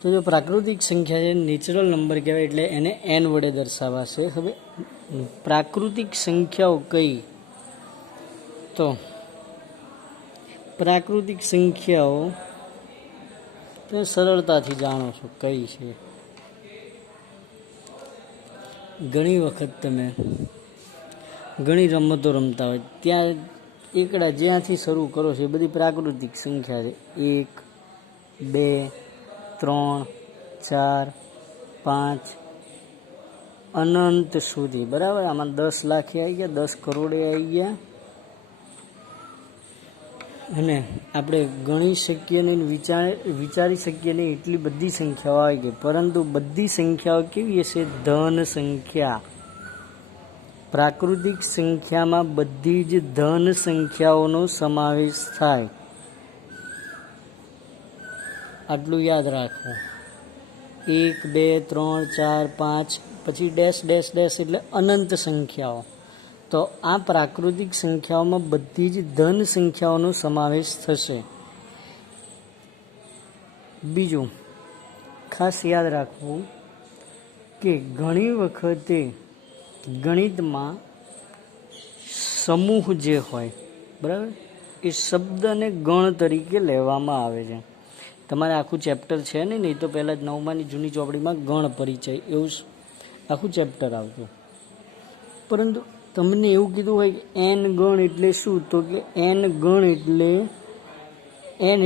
તો જો પ્રાકૃતિક સંખ્યા છે નેચરલ નંબર કહેવાય, એટલે એને n વડે દર્શાવાશે. હવે પ્રાકૃતિક સંખ્યાઓ કઈ? તો પ્રાકૃતિક સંખ્યાઓ તમે સરળતાથી જાણો છો કઈ છે. ઘણી વખત તમે ઘણી રમતો રમતા હોય ત્યાં એકડા જ્યાંથી શરૂ કરો છો એ બધી પ્રાકૃતિક સંખ્યા છે. 1 2 3 4 5 અનંત સુધી, બરાબર. આમાં 10 લાખ આવી ગયા, 10 કરોડ આવી ગયા, અને આપણે ગણી શકીએ નહીં, વિચારી શકીએ નહીં એટલી બધી સંખ્યાઓ આવી ગઈ. પરંતુ બધી સંખ્યાઓ કેવી હશે? ધન સંખ્યા. પ્રાકૃતિક સંખ્યામાં બધી જ ધન સંખ્યાઓનો સમાવેશ થાય, આટલું યાદ રાખવું. 1 2 3 4 5 પછી ડેશ ડેશ ડેશ એટલે અનંત સંખ્યાઓ. તો આ પ્રાકૃતિક સંખ્યાઓમાં બધી જ ધન સંખ્યાઓનો સમાવેશ થશે. બીજું ખાસ યાદ રાખવું કે ઘણી વખતે ગણિતમાં સમૂહ જે હોય, બરાબર, એ શબ્દને ગણ તરીકે લેવામાં આવે છે. તમારે આખું ચેપ્ટર છે ને, નહીં તો પહેલાં જ 9માની જૂની ચોપડીમાં ગણ પરિચય એવું આખું ચેપ્ટર આવતું. પરંતુ તમને એવું કીધું હોય કે n ગણ એટલે શું? તો કે n ગણ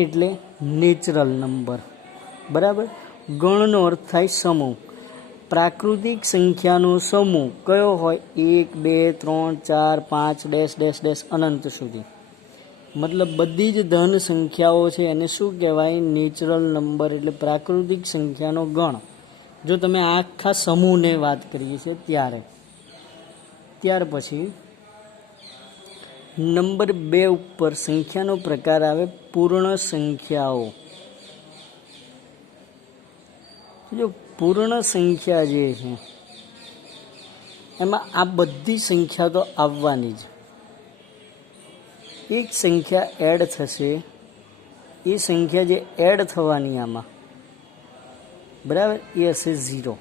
એટલે નેચરલ નંબર, બરાબર. ગણનો અર્થ થાય સમૂહ. પ્રાકૃતિક સંખ્યાનો સમૂહ કયો હોય? 1 2 3 4 5 ડેશ ડેશ ડેશ અનંત સુધી. મતલબ બધી જ ધન સંખ્યાઓ છે એને શું કહેવાય? નેચરલ નંબર, એટલે પ્રાકૃતિક સંખ્યાનો ગણ. જો તમે આખા સમૂહને વાત કરીએ છીએ ત્યારે. ત્યાર પછી નંબર 2 ઉપર સંખ્યાનો પ્રકાર આવે પૂર્ણ સંખ્યાઓ. જો પૂર્ણ સંખ્યા જે છે એમાં આ બધી સંખ્યા તો આવવાની જ. એક સંખ્યા એડ થશે, એ સંખ્યા જે એડ થવાની આમાં, બરાબર, એ હશે 0.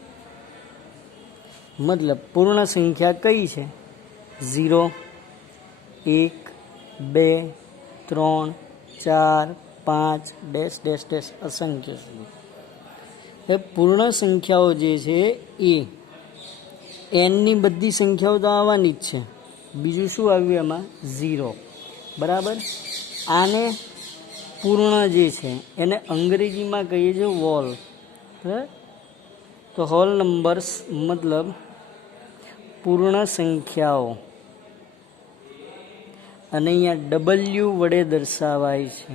મતલબ પૂર્ણ સંખ્યા કઈ છે? 0 1 2 3 4 5 ડેશ ડેશ ડેશ અસંખ્ય સુધી. એ પૂર્ણ સંખ્યાઓ જે છે એ એનની બધી સંખ્યાઓ તો આવવાની જ છે. બીજું શું આવ્યું એમાં? 0, બરાબર. આને પૂર્ણ જે છે એને અંગ્રેજીમાં કહીએ છીએ હોલ. તો હોલ નંબર્સ મતલબ પૂર્ણ સંખ્યાઓ, અને અહીંયા W વડે દર્શાવાય છે.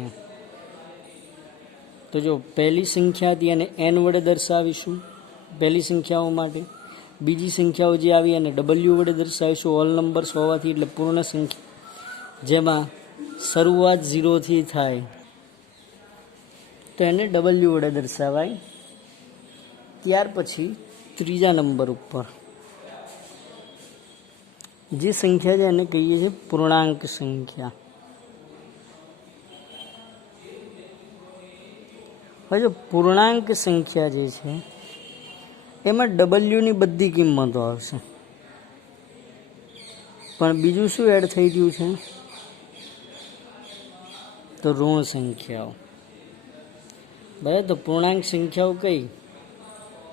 તો જો પહેલી સંખ્યા હતી અને n વડે દર્શાવીશું પહેલી સંખ્યાઓ માટે. બીજી સંખ્યાઓ જે આવી અને W વડે દર્શાવીશું હોલ નંબર્સ હોવાથી, એટલે પૂર્ણ સંખ્યા જેમાં શરૂઆત 0થી થાય તો એને W વડે દર્શાવાય. ત્યાર પછી ત્રીજા નંબર ઉપર જે સંખ્યા છે એને કહીએ છીએ પૂર્ણાંક સંખ્યા. હવે જો પૂર્ણાંક સંખ્યા જે છે એમાં W ની બધી કિંમતો આવશે, પણ બીજું શું એડ થઈ ગયું છે? તો ઋણ સંખ્યાઓ, બરાબર. તો પૂર્ણાંક સંખ્યાઓ કઈ?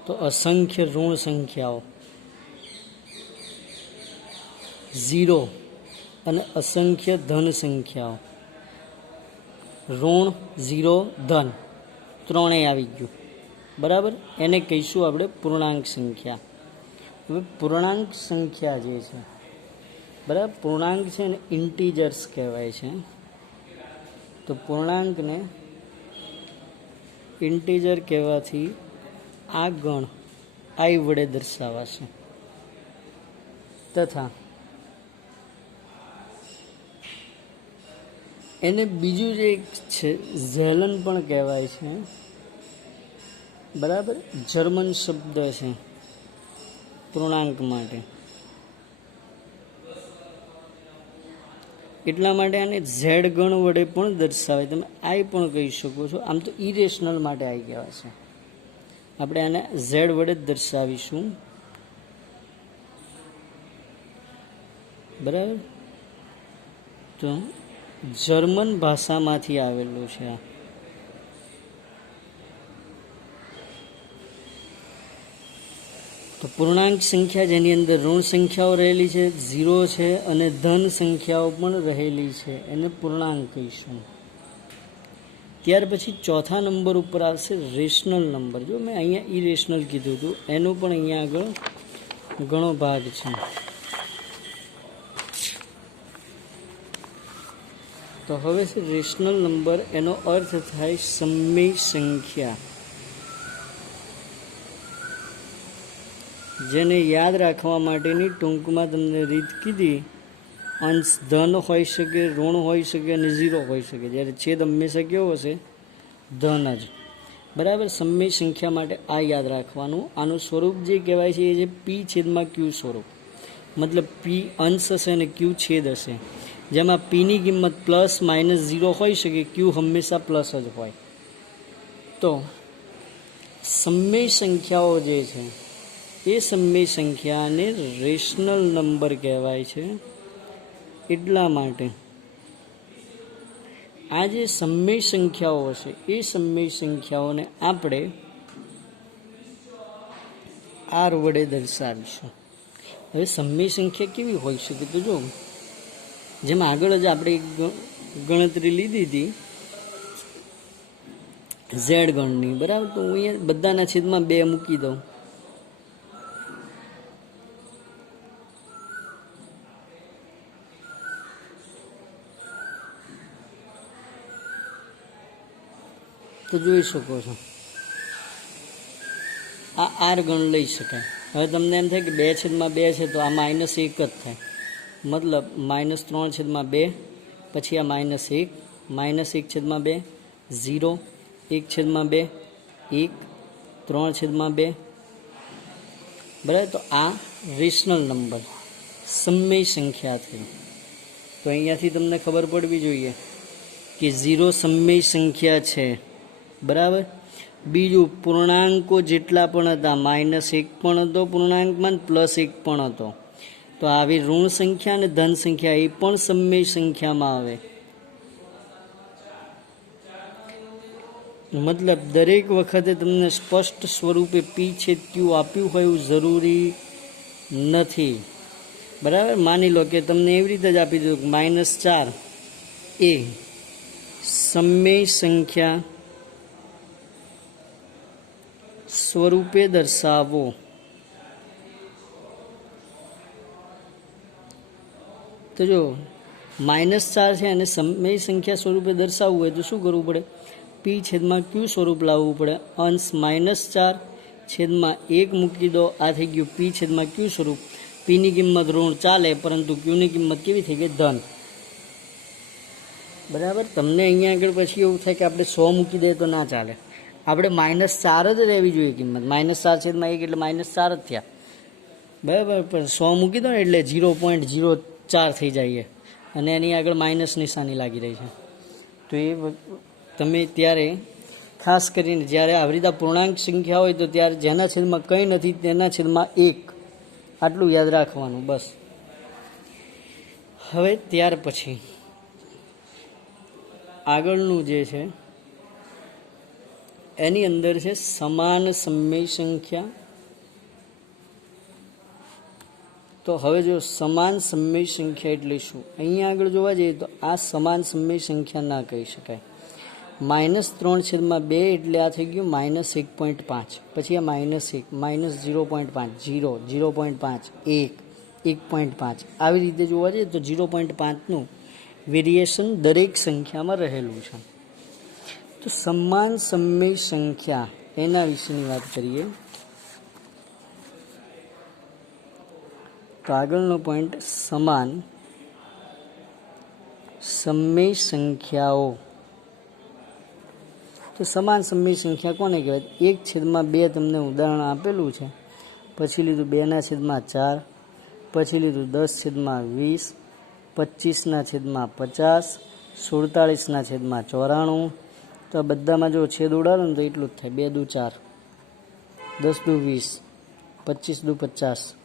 તો અસંખ્ય ઋણ સંખ્યાઓ, 0 અને અસંખ્ય ધન સંખ્યાઓ. ઋણ 0 ધન ત્રણેય આવી ગયું, બરાબર. એને કહીશું આપણે પૂર્ણાંક સંખ્યા. હવે પૂર્ણાંક સંખ્યા જે છે, બરાબર, પૂર્ણાંક છે ને ઇન્ટીજર્સ કહેવાય છે. તો પૂર્ણાંકને ઇન્ટીજર કહેવાથી આ ગણ I વડે દર્શાવાશે. તથા એને બીજું જે એક છે ઝેલન પણ કહેવાય છે, બરાબર. જર્મન શબ્દ છે પૂર્ણાંક માટે. એટલા માટે આને ઝેડ ગણ વડે પણ દર્શાવે. તમે આઈ પણ કહી શકો છો. આમ તો ઇરેશનલ માટે આઈ કહેવાય છે, આપણે આને ઝેડ વડે જ દર્શાવીશું, બરાબર. તો જર્મન ભાષામાંથી આવેલું છે આ. તો પૂર્ણાંક સંખ્યા જેની અંદર ઋણ સંખ્યાઓ રહેલી છે, 0 છે, અને ધન સંખ્યાઓ પણ રહેલી છે, એને પૂર્ણાંક કહીશું. ત્યાર પછી ચોથા નંબર ઉપર આવશે રેશનલ નંબર. જો મેં અહીંયા ઇરેશનલ કીધું હતું, એનો પણ અહીંયા આગળ ઘણો ભાગ છે. તો હવે છે રેશનલ નંબર, એનો અર્થ થાય સમય સંખ્યા. જેને યાદ રાખવા માટેની ટૂંકમાં તમને રીત કીધી. અંશ ધન હોઈ શકે, ઋણ હોઈ શકે અને 0 હોઈ શકે, જ્યારે છેદ હંમેશા કેવો હશે? ધન જ, બરાબર. સમય સંખ્યા માટે આ યાદ રાખવાનું. આનું સ્વરૂપ જે કહેવાય છે એ છે પી છેદમાં ક્યુ સ્વરૂપ. મતલબ પી અંશ હશે અને ક્યુ છેદ હશે, જેમાં પીની કિંમત પ્લસ માઇનસ 0 હોઈ શકે, ક્યુ હંમેશા પ્લસ જ હોય. તો સમય સંખ્યાઓ જે છે એ સમય સંખ્યાને રેશનલ નંબર કહેવાય છે. એટલા માટે આ જે સમય સંખ્યાઓ હશે એ સમય સંખ્યાઓને આપણે આર વડે દર્શાવીશું. હવે સમય સંખ્યા કેવી હોઈ શકે? તો જો, જેમ આગળ જ આપણે ગણતરી લીધી હતી ઝેડ ગણની, બરાબર. તો હું અહીંયા બધાના છેદમાં 2 મૂકી દઉં. તો જોઈ શકો છો આ આર ગણ લઈ શકાય. હવે તમને એમ થાય કે 2/2 છે તો આ -1 જ થાય, મતલબ -3/2, પછી આ -1, -1/2, 0, 1/2, 1, 3/2, બરાબર. તો આ રેશનલ નંબર સમય સંખ્યા થઈ. તો અહીંયાથી તમને ખબર પડવી જોઈએ કે 0 સમય સંખ્યા છે, બરાબર. બીજું, પૂર્ણાંકો જેટલા પણ હતા, -1 પણ હતો પૂર્ણાંકમાં, +1 પણ હતો. તો આવી ઋણ સંખ્યા અને ધન સંખ્યા એ પણ સમય સંખ્યામાં આવે. મતલબ દરેક વખતે તમને સ્પષ્ટ સ્વરૂપે પી છેદ ક્યુ આપ્યું હોય એવું જરૂરી નથી, બરાબર. માની લો કે તમને એવી રીતે જ આપી દીધું -4 એ સમય સંખ્યા સ્વરૂપે દર્શાવો. તો જો -4 છે અને સમય સંખ્યા સ્વરૂપે દર્શાવવું હોય તો શું કરવું પડે? પી છેદમાં ક્યુ સ્વરૂપ લાવવું પડે. અંશ -4/1 મૂકી દો. આ થઈ ગયું પી છેદમાં ક્યુ સ્વરૂપ. પીની કિંમત ઋણ ચાલે, પરંતુ ક્યુની કિંમત કેવી થઈ ગઈ? ધન, બરાબર. તમને અહીંયા આગળ પછી એવું થાય કે આપણે 100 મૂકી દઈએ તો ના ચાલે, આપણે -4 જ રહેવી જોઈએ કિંમત. -4/1 એટલે -4 જ થયા, બરાબર. પણ 100 મૂકી દો ને એટલે 0.04 થઈ જાય અને એની આગળ માઇનસ નિશાની લાગી રહી છે. તો એ તમે ત્યારે ખાસ કરીને જ્યારે આવી રીતે પૂર્ણાંક સંખ્યા હોય તો ત્યારે જેના છેદમાં કંઈ નથી તેના છેદમાં 1, આટલું યાદ રાખવાનું બસ. હવે ત્યાર પછી આગળનું જે છે એની અંદર છે સમાન સમય સંખ્યા. તો હવે જો સમાન સમય સંખ્યા એટલે શું? અહીંયા આગળ જોવા જઈએ તો આ સમાન સમય સંખ્યા ના કહી શકાય. -3/2 એટલે આ થઈ ગયું -1.5, પછી આ -1, -0.5, 0, 0.5, 1, 1.5, આવી રીતે જોવા જઈએ તો 0.5નું વેરિએશન દરેક સંખ્યામાં રહેલું છે. તો સમાન સમય સંખ્યા એના વિશેની વાત કરીએ તો આગળનો પોઈન્ટ સમાન સમય સંખ્યાઓ. તો સમાન સમય સંખ્યા કોને કહેવાય? 1/2 તમને ઉદાહરણ આપેલું છે, પછી લીધું 2/4, પછી લીધું 10/20, 25/50, 47/94. તો આ બધામાં જો છેદ ઉડાડો ને તો એટલું જ થાય, 2 દુ 4. 10 દુ 20, 25 દુ 50,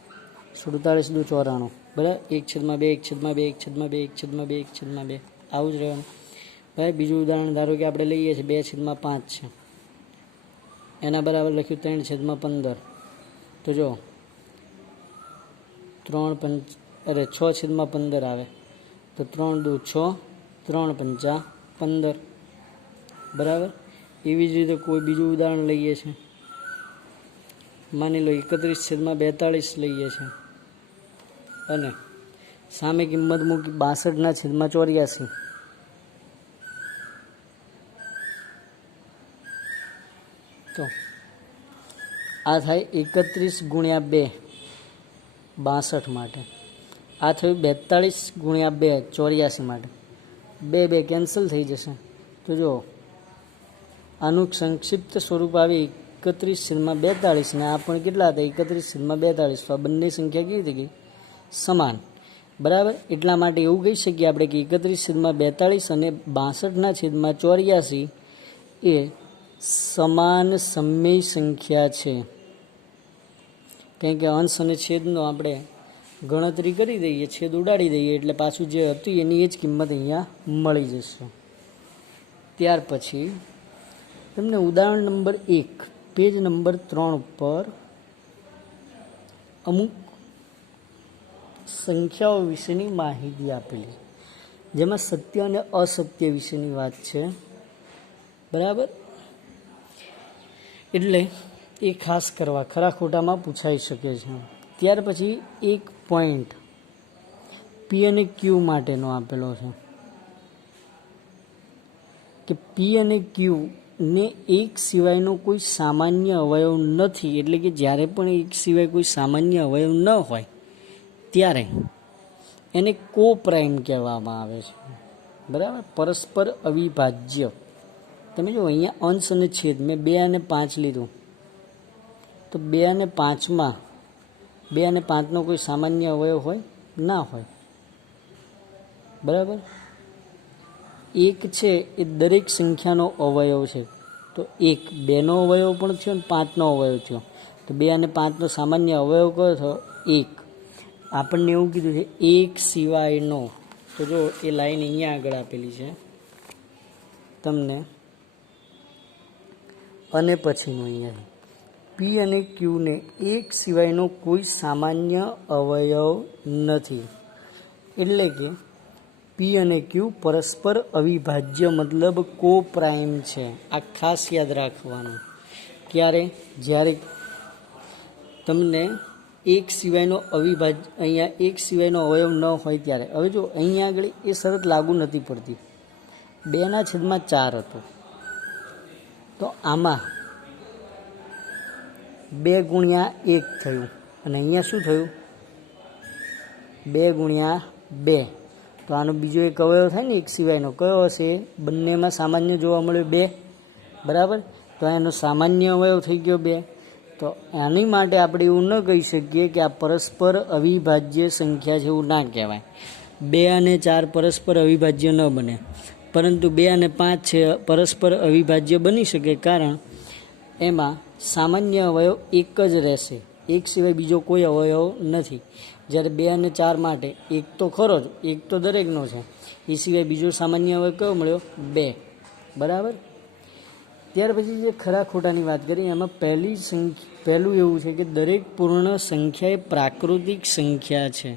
47 દુ 94, બરાબર. 1/2, 1/2, 1/2, 1/2, 1/2, આવું જ રહેવાનું. બરાબર. બીજું ઉદાહરણ ધારો કે આપણે લઈએ છીએ 2/5 છે, એના બરાબર લખ્યું 3/15. તો જો 6/15 આવે તો 3 દુ 6, 3 × 5 15, બરાબર. એવી જ રીતે કોઈ બીજું ઉદાહરણ લઈએ છીએ, માની લો 31/42 લઈએ છીએ અને સામે કિંમત મૂકી 62/84. તો આ થાય 31 × 2 62 માટે, આ થયું 42 × 2 84 માટે. 2 કેન્સલ થઈ જશે. તો જો આનું સંક્ષિપ્ત સ્વરૂપ આવી 31/42 ને આ પણ કેટલા હતા 31/42. તો આ બંને સંખ્યા કેવી થઈ ગઈ સમાન, બરાબર. એટલા માટે એવું કહી શકીએ આપણે કે 31/42 અને 62/84 એ સમાન સમય સંખ્યા છે. કારણ કે અંશ અને છેદનો આપણે ગણતરી કરી દઈએ, છેદ ઉડાડી દઈએ એટલે પાછું જે હતું એની એ જ કિંમત અહીંયા મળી જશે. ત્યાર પછી તમને ઉદાહરણ નંબર 1 પેજ નંબર 3 ઉપર અમુક સંખ્યાઓ વિશેની માહિતી આપેલી, જેમાં સત્ય અને અસત્ય વિશેની વાત છે, બરાબર. એટલે એ ખાસ કરવા, ખરા ખોટામાં પૂછાઈ શકે છે. ત્યાર પછી એક પોઈન્ટ પી અને ક્યુ માટેનો આપેલો છે કે પી અને ક્યુ ને એક સિવાયનો કોઈ સામાન્ય અવયવ નથી. એટલે કે જ્યારે પણ એક સિવાય કોઈ સામાન્ય અવયવ ન હોય ત્યારે એને કો પ્રાઇમ કહેવામાં આવે છે, બરાબર. પરસ્પર અવિભાજ્ય. તમે જો અહીંયા અંશ અને છેદ મેં 2 અને 5 લીધું, તો 2 અને 5માં 2 અને 5નો કોઈ સામાન્ય અવયવ હોય ના હોય, બરાબર. 1 છે એ દરેક સંખ્યાનો અવયવ છે. તો 1 2નો અવયવ પણ થયો અને 5નો અવયવ થયો. તો 2 અને 5નો સામાન્ય અવયવ કયો થયો 1. આપણને એવું કીધું છે એક સિવાયનો. તો જો એ લાઈન અહીંયા આગળ આપેલી છે તમને, અને પછીનું અહીંયા પી અને ક્યુને એક સિવાયનો કોઈ સામાન્ય અવયવ નથી. એટલે કે પી અને ક્યુ પરસ્પર અવિભાજ્ય મતલબ કો પ્રાઇમ છે. આ ખાસ યાદ રાખવાનું. ક્યારે? જ્યારે તમને એક સિવાયનો અવિભાજ્ય, અહીંયા એક સિવાયનો અવયવ ન હોય ત્યારે. હવે જો અહીંયા આગળ એ શરત લાગુ નથી પડતી. 2/4 હતો, તો આમાં 2 × 1 થયું અને અહીંયા શું થયું 2 × 2. તો આનો બીજો એક અવયવ થાય ને એક સિવાયનો, કયો હશે? બંનેમાં સામાન્ય જોવા મળ્યો 2, બરાબર. તો એનો સામાન્ય અવયવ થઈ ગયો 2. તો આની માટે આપણે એવું ન કહી શકીએ કે આ પરસ્પર અવિભાજ્ય સંખ્યા છે, એવું ના કહેવાય. 2 અને 4 પરસ્પર અવિભાજ્ય ન બને, પરંતુ 2 અને 5 છે પરસ્પર અવિભાજ્ય બની શકે, કારણ એમાં સામાન્ય અવયવ એક જ રહેશે, એક સિવાય બીજો કોઈ અવયવ નથી. જ્યારે 2 અને 4 માટે એક તો ખરો જ, એક તો દરેકનો છે, એ સિવાય બીજો સામાન્ય અવયવ કયો મળ્યો 2, બરાબર. ત્યાર પછી જે ખરા ખોટાની વાત કરીએ એમાં પહેલું એવું છે કે દરેક પૂર્ણ સંખ્યા એ પ્રાકૃતિક સંખ્યા છે,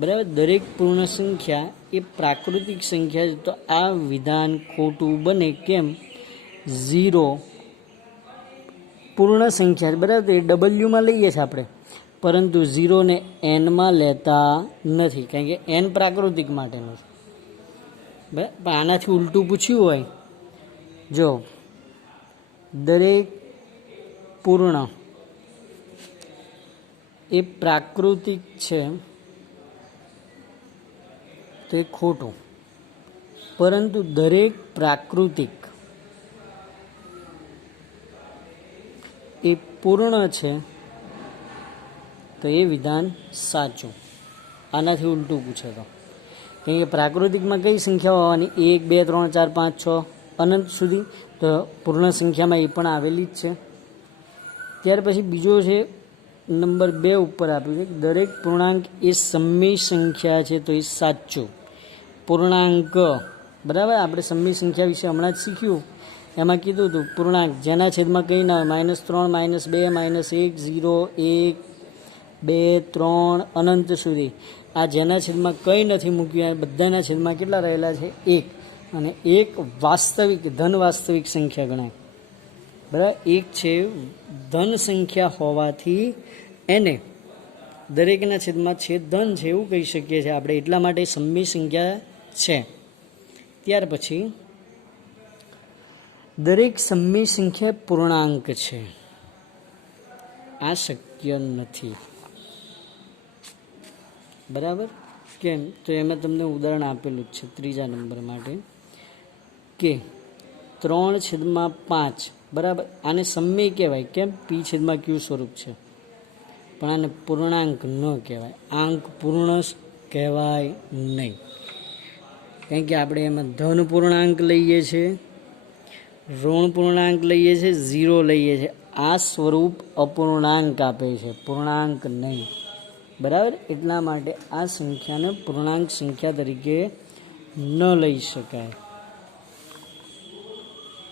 બરાબર. દરેક પૂર્ણ સંખ્યા એ પ્રાકૃતિક સંખ્યા છે. તો આ વિધાન ખોટું બને. કેમ? 0 પૂર્ણ સંખ્યા, બરાબર. તો એ ડબલ્યુમાં લઈએ છીએ આપણે, પરંતુ 0 ને એનમાં લેતા નથી, કારણ કે એન પ્રાકૃતિક માટેનું છે, બરાબર. પણ આનાથી ઉલટું પૂછ્યું હોય, જો દરેક પૂર્ણ એ પ્રાકૃતિક છે, તો એ ખોટું. પરંતુ દરેક પ્રાકૃતિક એ પૂર્ણ છે, તો એ વિધાન સાચું. આનાથી ઉલટું પૂછે તો, કારણ કે પ્રાકૃતિકમાં કઈ સંખ્યાઓ આવવાની? 1 2 3 4 5 6 અનંત સુધી. તો પૂર્ણ સંખ્યામાં એ પણ આવેલી જ છે, ત્યાર પછી બીજો છે નંબર 2 ઉપર આપ્યું છે દરેક પૂર્ણાંક એ સમય સંખ્યા છે, તો એ સાચું. પૂર્ણાંક બરાબર, આપણે સમય સંખ્યા વિશે હમણાં જ શીખ્યું, એમાં કીધું હતું પૂર્ણાંક જેના છેદમાં કંઈ ના હોય, -3 -2 -1 0 1 2 3 અનંત સુધી, આ જેના છેદમાં કંઈ નથી મૂક્યું, બધાના છેદમાં કેટલા રહેલા છે 1, અને 1 વાસ્તવિક ધન વાસ્તવિક સંખ્યા ગણાય. બરાબર, 1 છે ધન સંખ્યા હોવાથી એને દરેકના છેદમાં છેદ ધન છે એવું કહી શકીએ છીએ આપણે, એટલા માટે સમય સંખ્યા છે. ત્યાર પછી દરેક સમય સંખ્યા પૂર્ણાંક છે, આ શક્ય નથી. બરાબર, કેમ? તો એમાં તમને ઉદાહરણ આપેલું જ છે ત્રીજા નંબર માટે કે 3/5, બરાબર, આને સમય કહેવાય, કેમ? p/q સ્વરૂપ છે, પણ આને પૂર્ણાંક ન કહેવાય, આંક પૂર્ણ કહેવાય નહીં, કારણ કે આપણે એમાં ધન પૂર્ણાંક લઈએ છીએ, ઋણ પૂર્ણાંક લઈએ છીએ, 0 લઈએ છીએ. આ સ્વરૂપ અપૂર્ણાંક આપે છે, પૂર્ણાંક નહીં. બરાબર, એટલા માટે આ સંખ્યાને પૂર્ણાંક સંખ્યા તરીકે ન લઈ શકાય.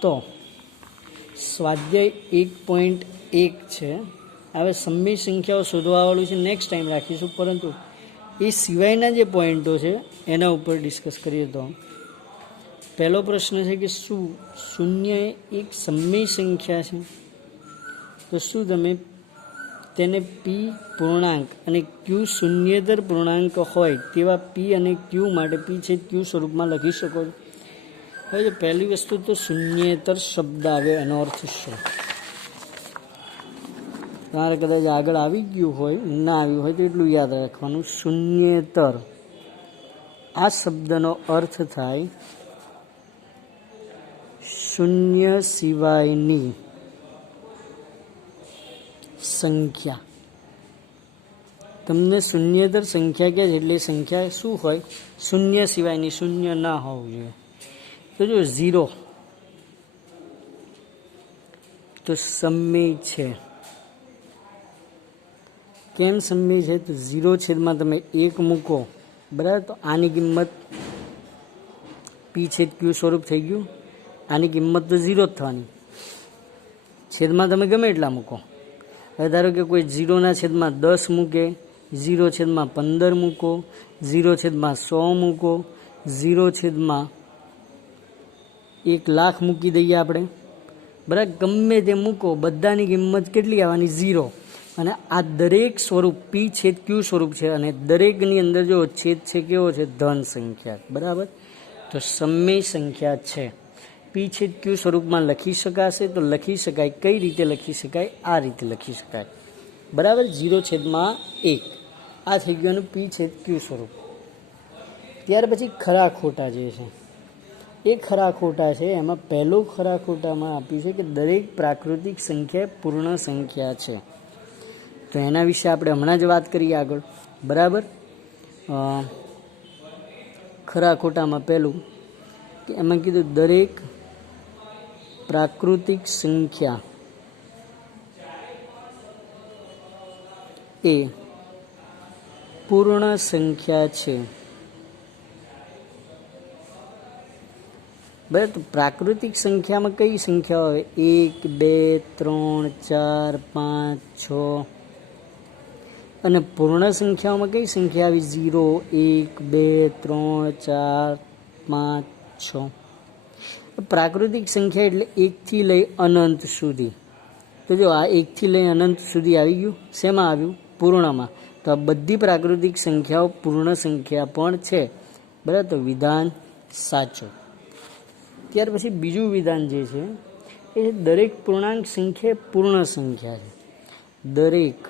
તો સ્વાધ્યાય 1.1 છે. હવે સમય સંખ્યાઓ શોધવાવાળું છે, નેક્સ્ટ ટાઈમ રાખીશું, પરંતુ એ સિવાયના જે પોઈન્ટો છે એના ઉપર ડિસ્કસ કરીએ. તો પહેલો પ્રશ્ન છે કે શું શૂન્ય એક સમય સંખ્યા છે? તો શું તમે તેને પી પૂર્ણાંક અને ક્યુ શૂન્યેતર પૂર્ણાંક હોય તેવા પી અને ક્યુ માટે p/q સ્વરૂપમાં લખી શકો છો? હવે પહેલી વસ્તુ તો શૂન્યેતર શબ્દ આવે, એનો અર્થ શું? તમારે કદાચ આગળ આવી ગયું હોય, ના આવ્યું હોય તો એટલું યાદ રાખવાનું, શૂન્યેતર આ શબ્દનો અર્થ થાય શૂન્ય સિવાયની સંખ્યા. તમને શૂન્યેતર સંખ્યા કહે છે એટલે સંખ્યા શું હોય? શૂન્ય સિવાયની, શૂન્ય ના હોવું જોઈએ. તો જો 0 તો સમય છે, કેમ સમય છે? તો 0 તમે 1 મૂકો, બરાબર, તો આની કિંમત p/q સ્વરૂપ થઈ ગયું, આની કિંમત તો 0 જ થવાની, છેદમાં તમે ગમે એટલા મૂકો. હવે ધારો કે કોઈ 0/10 મૂકે, 0/15 મૂકો, 0/100 મૂકો, 0/1,00,000 મૂકી દઈએ આપણે, બરાબર, ગમે તે મૂકો, બધાની કિંમત કેટલી આવવાની? 0. અને આ દરેક સ્વરૂપ p/q સ્વરૂપ છે, અને દરેકની અંદર જો છેદ છે કેવો છે? ધન સંખ્યા. બરાબર, તો સમય સંખ્યા છે, p/q સ્વરૂપમાં લખી શકાશે? તો લખી શકાય. કઈ રીતે લખી શકાય? આ રીતે લખી શકાય. બરાબર, 0/1 આ થઈ ગયું p/q સ્વરૂપ. ત્યાર પછી ખરા ખોટા જે છે એ ખરા ખોટા છે. એમાં પહેલો ખરા ખોટામાં આપ્યું છે કે દરેક પ્રાકૃતિક સંખ્યા પૂર્ણ સંખ્યા છે. તો એના વિશે આપણે હમણાં જ વાત કરીએ આગળ. બરાબર, ખરા ખોટામાં પહેલું કે એમાં કીધું દરેક પ્રાકૃતિક સંખ્યા એ પૂર્ણ સંખ્યા છે. બરાબર, તો પ્રાકૃતિક સંખ્યામાં કઈ સંખ્યા હોય? 1 2 3 4 5 6. અને પૂર્ણ સંખ્યાઓમાં કઈ સંખ્યા આવી? 0 1 2 3 4 5 6. પ્રાકૃતિક સંખ્યા એટલે 1 થી લઈ અનંત સુધી. તો જો આ 1 થી લઈ અનંત સુધી આવી ગયું. શેમાં આવ્યું? પૂર્ણમાં. તો આ બધી પ્રાકૃતિક સંખ્યાઓ પૂર્ણ સંખ્યા પણ છે. બરાબર, તો વિધાન સાચું. ત્યાર પછી બીજું વિધાન જે છે એ દરેક પૂર્ણાંક સંખ્યા પૂર્ણ સંખ્યા છે. દરેક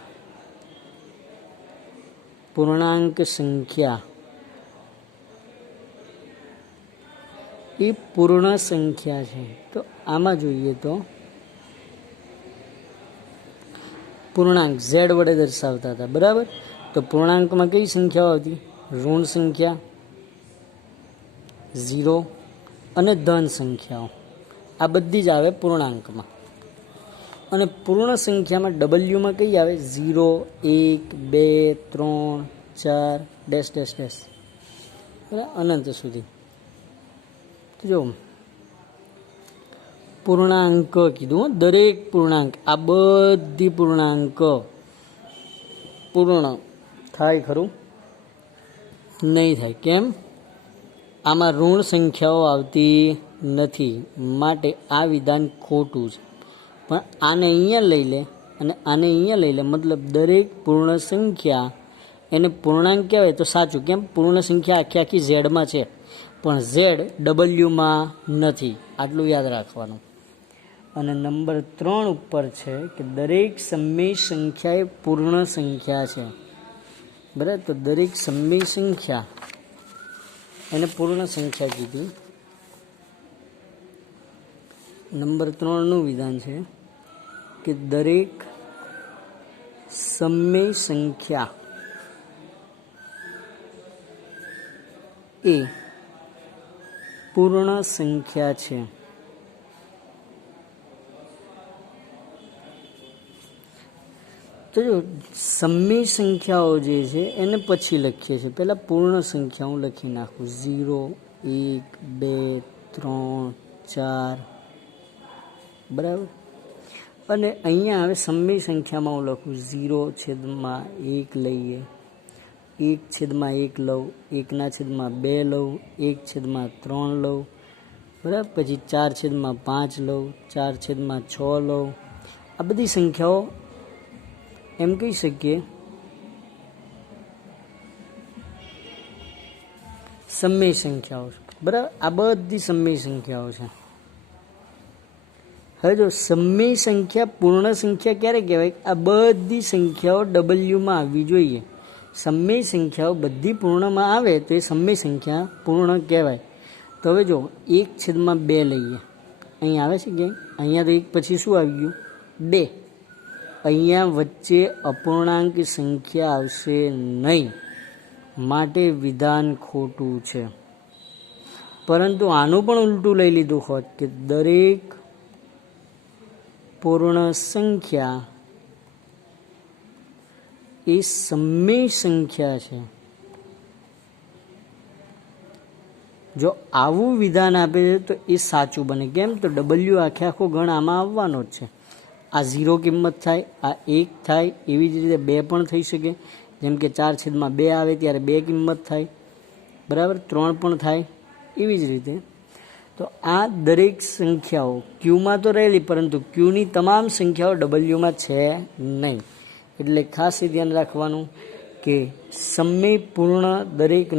પૂર્ણાંક સંખ્યા એ પૂર્ણ સંખ્યા છે. તો આમાં જોઈએ તો પૂર્ણાંક z વડે દર્શાવતા હતા. બરાબર, તો પૂર્ણાંકમાં કઈ સંખ્યાઓ હતી? ઋણ સંખ્યા 0 અને ધન સંખ્યાઓ, આ બધી જ આવે પૂર્ણાંકમાં. અને પૂર્ણ સંખ્યામાં ડબલ્યુમાં કઈ આવે? 0, 1, 2, 3, 4 ડેશ ડેશ ડેશ, બરાબર, અનંત સુધી. તો જો પૂર્ણાંક કીધું, દરેક પૂર્ણાંક, આ બધી પૂર્ણાંક પૂર્ણ થાય ખરું? નહીં થાય. કેમ? આમાં ઋણ સંખ્યાઓ આવતી નથી, માટે આ વિધાન ખોટું છે. પણ આને અહીંયા લઈ લે અને આને અહીંયા લઈ લે, મતલબ દરેક પૂર્ણ સંખ્યા એને પૂર્ણાંક કહેવાય તો સાચું. કેમ? પૂર્ણ સંખ્યા આખી આખી ઝેડમાં છે, પણ ઝેડ ડબલ્યુમાં નથી. આટલું યાદ રાખવાનું. અને નંબર 3 ઉપર છે કે દરેક સમય સંખ્યા એ પૂર્ણ સંખ્યા છે, બરાબર. તો દરેક સમય સંખ્યા એને પૂર્ણ સંખ્યા કીધી. નંબર 3નું વિધાન છે કે દરેક સમય સંખ્યા એ પૂર્ણ સંખ્યા છે. તો જો સમય સંખ્યાઓ જે છે એને પછી લખીએ છીએ, પહેલાં પૂર્ણ સંખ્યા હું લખી નાખું. 0, 1, 2, 3, 4, બરાબર. અને અહીંયા હવે સમય સંખ્યામાં હું લખું 0/1 લઈએ, 1/1 લઉં, 1/2 લઉં, 1/3 લઉં, બરાબર. પછી 4/5 લઉં, 4/6 લઉં. આ બધી સંખ્યાઓ એમ કહી શકીએ સમય સંખ્યાઓ છે, બરાબર. આ બધી સમય સંખ્યાઓ છે. હવે જો સમય સંખ્યા પૂર્ણ સંખ્યા ક્યારે કહેવાય? આ બધી સંખ્યાઓ ડબલ્યુમાં આવવી જોઈએ. સમય સંખ્યાઓ બધી પૂર્ણમાં આવે તો એ સમય સંખ્યા પૂર્ણ કહેવાય. તો હવે જો 1/2 લઈએ, અહીં આવે છે કે અહીંયા તો 1 પછી શું આવી ગયું? 2. અહીંયા વચ્ચે અપૂર્ણાંક સંખ્યા આવશે નહીં, માટે વિધાન ખોટું છે. પરંતુ આનું પણ ઉલટું લઈ લીધું હોત કે દરેક પૂર્ણ સંખ્યા એ સમય સંખ્યા છે. જો આવું વિધાન આપે તો એ સાચું બને. કેમ? તો ડબલ્યુ આખે આખો ગણ આમાં આવવાનો જ છે. આ 0 કિંમત થાય, આ 1 થાય, એવી જ રીતે 2 પણ થઈ શકે. જેમ કે 4/2 આવે ત્યારે 2 કિંમત થાય, બરાબર. 3 પણ થાય, એવી જ રીતે. તો આ દરેક સંખ્યાઓ ક્યુમાં તો રહેલી, પરંતુ ક્યુની તમામ સંખ્યાઓ ડબલ્યુમાં છે નહીં. એટલે ખાસ ધ્યાન રાખવાનું કે સમય પૂર્ણ દરેક